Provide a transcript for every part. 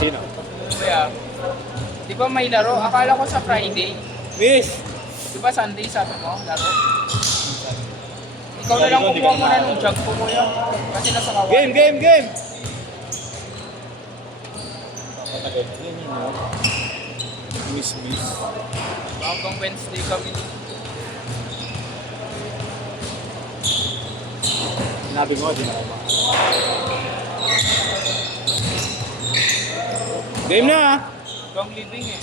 Sino? Kuya, di ba may laro? Akala ko sa Friday. Miss! Di ba Sunday sabi mo, laro? Ikaw na lang kumuha mo na nung jug ko, kuya. Kasi nasa kawan. Game, game, game! Miss. Hanggang Wednesday kami. Sinabi mo, di na ako Game na ah! Hanggang living eh.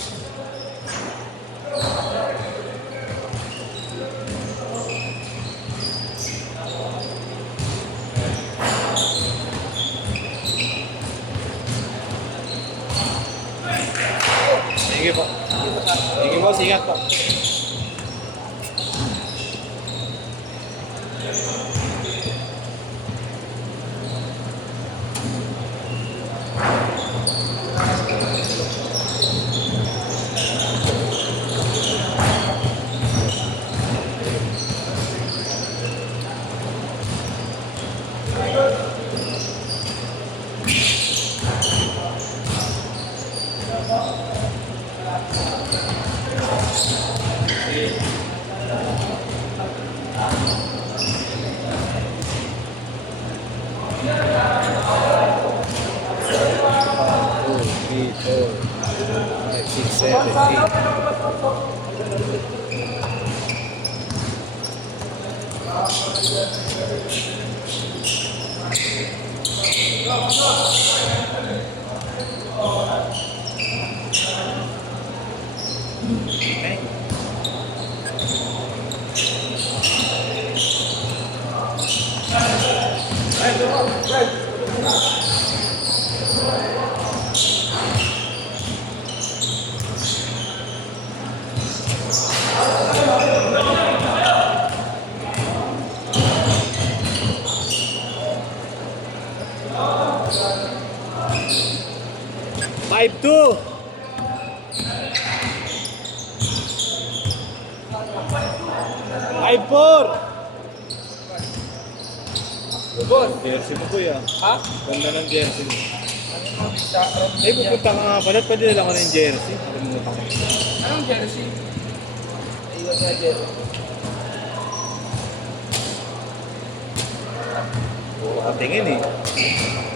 Sige po. Sige po, ingat po. Three, four, 5, 6, 7, 8. Five, two. Five, four. Boss, Jersey mo kuya. ha? Ganda ng jersey mo. Ano sa Eh, pupunta ka nga pala. Pwede nila ko ng jersey. Nakalimutan ko. Anong jersey? Ayun nga jersey. Puro ka tingin eh.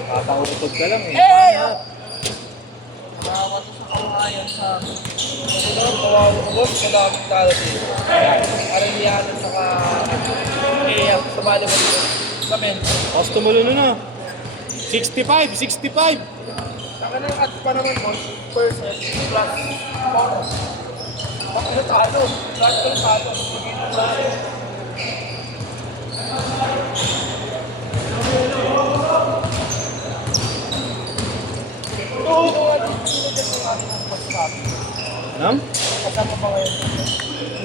Papautod ka lang eh. Hey! Kawawa to sa kawayan sa amin. Ito, kawawa ko boss, madaming talo dito. Aralianan saka sa volleyball dito. Sa men. Gusto mo na. 65, 65. Saka na yung at pa naman boss, percent plus bonus. Bakit na talo? Plus ko na talo. Nam? Kasama pa ngayon.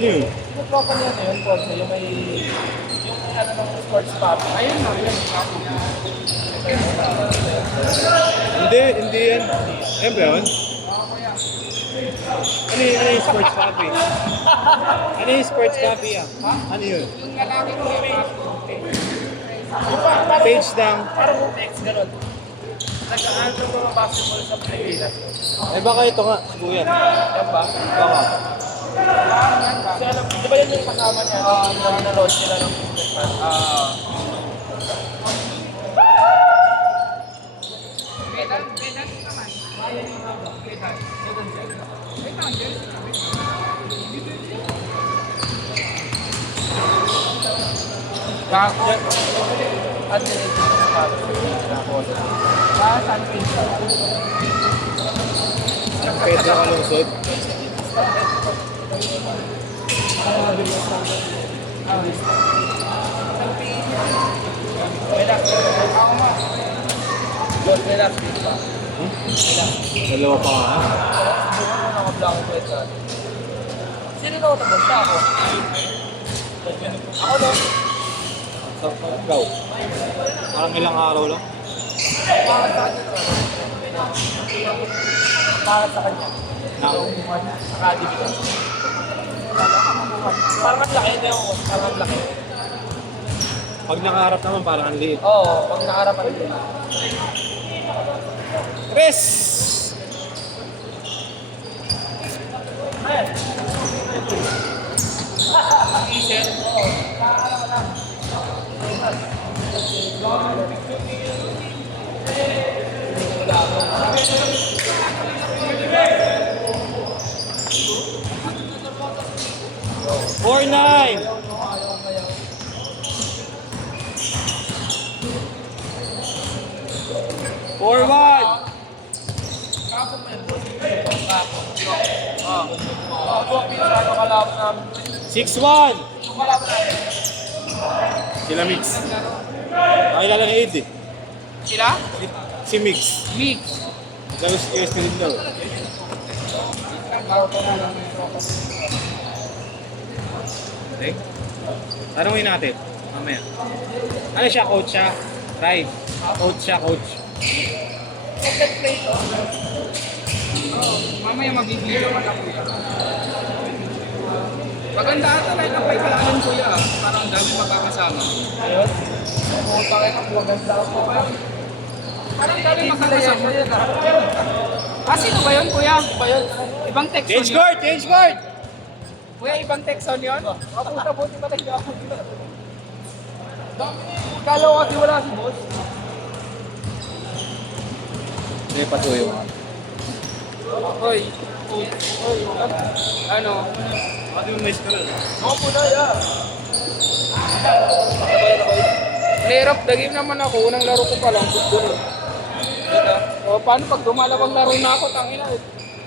New. Yung tropa niya na yun, Ponce, yung may ano ng sports pub. Ayun na, yun. Hindi yan. Yan ba yun? Ano yung sports copy? Ano yung sports copy ah? Ano yun? Yung lalaki ko yung Page lang. parang text, gano'n. Nag-aano ng mga basketball sa Pilipinas. Eh baka ito nga, si Kuya. Yan ba? Baka. Kasi alam, di ba yun yung kasama niya? Yung na-launch nila ng business man. At Pedro Alonsod. relax. Dalawa pa nga. Sino na ako? Siya ako. Ako no? So, ikaw. Parang ilang araw lang. Para sa kanya. Nang Academy ko. Parang ang laki na yung parang ang laki. pag nakaharap naman parang ang liit. Oo, pag naarapan ko. Chris! Pasok mo yan, boss. Ako ang pinaka kalaban namin. 6-1. Yung kalaban namin. Sila Mix. Nakilala ni Ed eh. Sila? Si Mix. Mix. Tapos si Esther din daw. Okay. Tanungin natin. Mamaya. Ano siya? Coach siya? Ride. Coach siya, coach. Complete plate. Mamaya mabibigyan ka lang kuya. Maganda ata na yung pagkakalan kuya. Parang dami makakasama. Ayun. Pumunta kayo ng maganda ako. Parang dami makakasama. Sino ba yun kuya? Ba yun? Ibang text Change yun? court! Change court! Kuya, ibang texon yun? Puta buti ba tayo ako? Kala ko kasi wala si boss. Hindi pa to yung Hoy. Ano? Pati yung mais ka lang. Ako po na, ya. Player of the game naman ako. Unang laro ko pa lang. Football. O, paano pag dumalawang laro na ako? Tangina.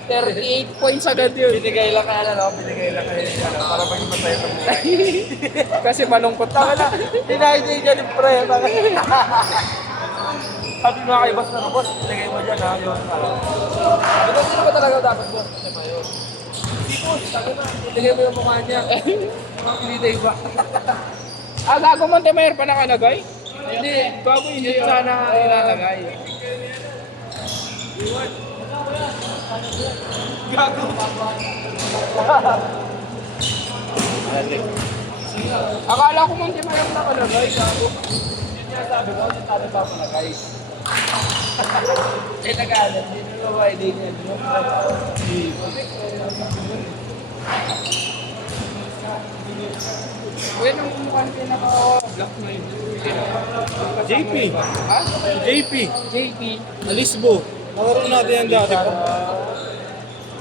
38 points agad yun. Binigay lang kaya na, binigay lang kaya na, para maging masaya ng buhay. Kasi malungkot na. Dinahiday niya ni pre, sabi mga kay boss na, boss, binigay mo dyan ha, yun. Ito sino ba talaga dapat boss? Ano ba yun? Hindi boss, sabi na, binigay mo yung mukha niya. Mga piniday ba? Gago Montemayor pa nakalagay? Hindi, bago yun sana ilalagay. Gago. Akala ko Montemayor pa nakalagay. Gago. Yun niya sabi ko, yung sana papalagay. Eh, nag-aalat, hindi nyo ba idea niya, di ba? Kuya, nung kumukha na pinaka-black na yun. JP. Ha? JP. JP. Alisbo. Nakarong natin yan dati pa.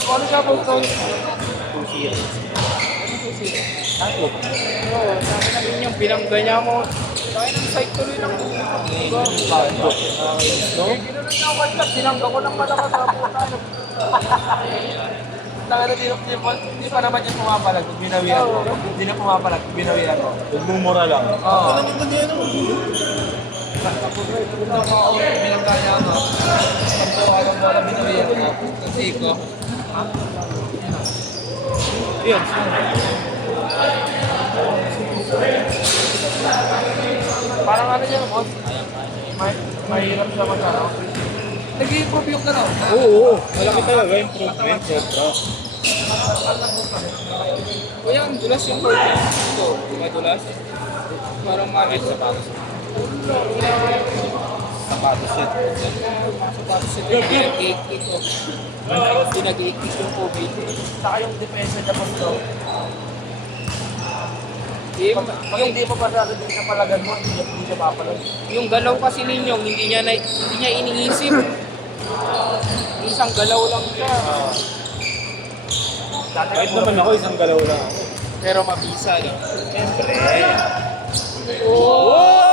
Ano siya po ito? Ako. Oo, sabi namin yung pinangga niya mo. Kaya ng site tuloy lang. No? Gano'n niya ako one shot, sinangga ko ng malakas sa puta. Nakala, hindi pa naman yung pumapalag pag binawian ko. Hindi na pumapalag pag binawian ko. Nagmumura lang. Oo. Ano naman yan? Binangga niya ako. Pag ako bola binawian ko. Kasi ko. Yan. Parang ano niya, boss? Mahirap siya mag-ano. Nag-i-improve yung gano'n. Oo. Malaki talaga improvement. Sobra. Kuya, ang dulas yung court. Ito, madulas. Parang mabit sa patos. Sapatos yan. Sapatos ito, pinag-8 ito. Pinag-8 yung COVID. Saka yung depensa niya po ito. Pag hindi mo pa din sa palagan mo, hindi siya papalag. Yung galaw kasi ninyo, hindi niya iniisip. Isang galaw lang siya. Kahit naman ako, isang galaw lang ako. Pero mabisa, no? Siyempre. Oh!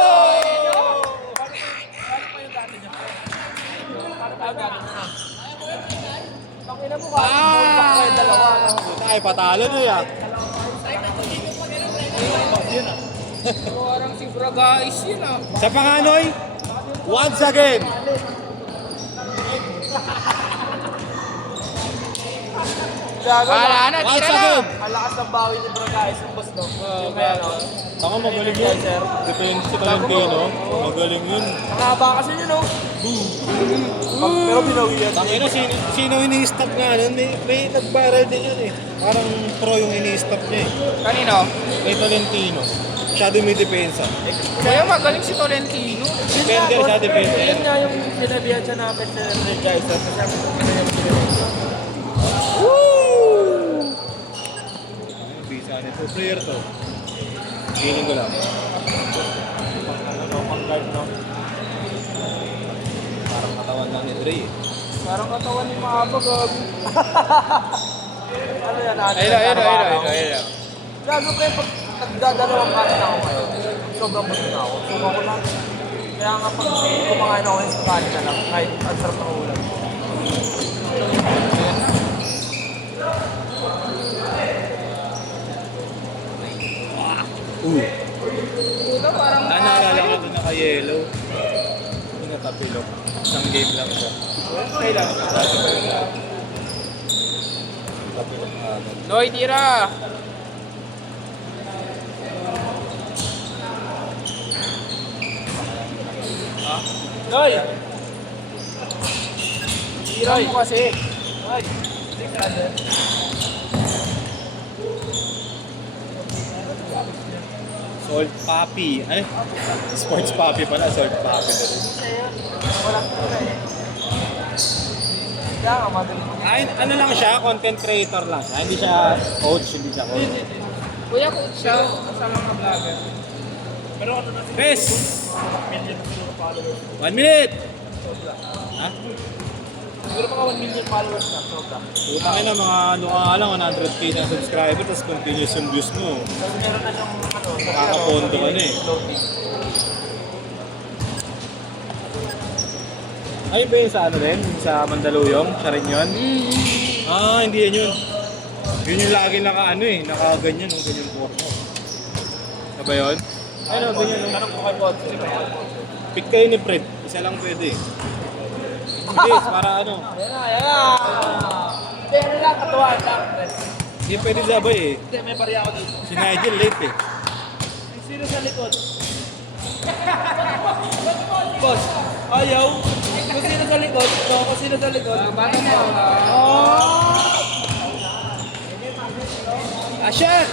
Ay, patalo na yan. Parang si Bragais yun ah. Sa Panganoy, once again. Wala na, Once tira na. again. Ang lakas ng bawi ni Bragais yung boss, no? Yung may ano. Ako magaling yun. Depende sa Talentino. Magaling yun. Nakaba kasi yun, no? Pero binawian. Tangina, sino ini-stop nga nun? May nag-viral din yun eh. Parang pro yung ini-stop niya eh. Kanino? May Talentino. Siya dumidepensa. Kaya magaling si Tolentino. Defender siya, defender. Yun nga yung sinabihan siya namin sa Bragais. Kasi sabi ko pinag-ibig. Woo! Bisa nito. Player to. Feeling ko lang. Pang-guard no? Parang katawan lang ni Dre eh. Parang katawan ni Maaba, gabi. Ano yan? Ayun. Gago pre, pag nagdadalawang kanin ako ngayon, sobrang busog na ako. Suka ko lang. Kaya nga pag kumakain ako ngayon, kanin na lang. Kahit ang sarap ng ulam. game lang siya. Okay lang. Noy, tira! Noy! Tira mo kasi. Noy! Salt Papi. Ano? Sports Papi pala. Salt Papi na rin. Walang tira eh. Kaya nga, madali mo. Ay, ano lang siya? Content creator lang siya. Hindi siya coach, hindi siya coach. Kuya, coach siya sa mga vlogger. Pero ano na Bes! million siguro followers. 1 minute! Ha? Siguro mga 1 million followers na. Sobra. Utang na mga ano ka nga lang, 100k na subscriber, tapos continuous yung views mo. Tapos meron na siyang ano, Makakapondo ka na eh. floating. Ay ba yun sa ano rin? Yung sa Mandaluyong? Siya rin yun? Ah, hindi yan yun. Yun yung lagi naka ano eh, nakaganyan, no? Ganyan po ako. Ano ba yun? Ay no, ganyan no? Tanong ko kay Bod. Pick kayo ni Fred, isa lang pwede. Hindi, para ano. Ayan na, ayan na! Hindi, ano lang, katuwaan lang. Hindi pwede sabay eh. Hindi, may bariya ako dito. Si Nigel late eh. Yung sino sa likod? Boss, ayaw. Kung sino sa likod, no, kung sino sa likod. Paano mo? Oh! Asyan!